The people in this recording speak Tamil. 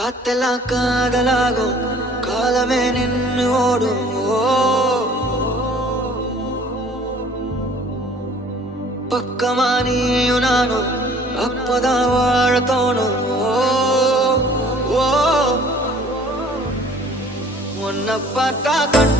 காத்தெல்லாம் காதலாகும் காலமே நின்னு ஓடும் பக்கமா நீயும் நானும் அப்பதான் வாழ தோணும் உன்னை பார்த்தா கண்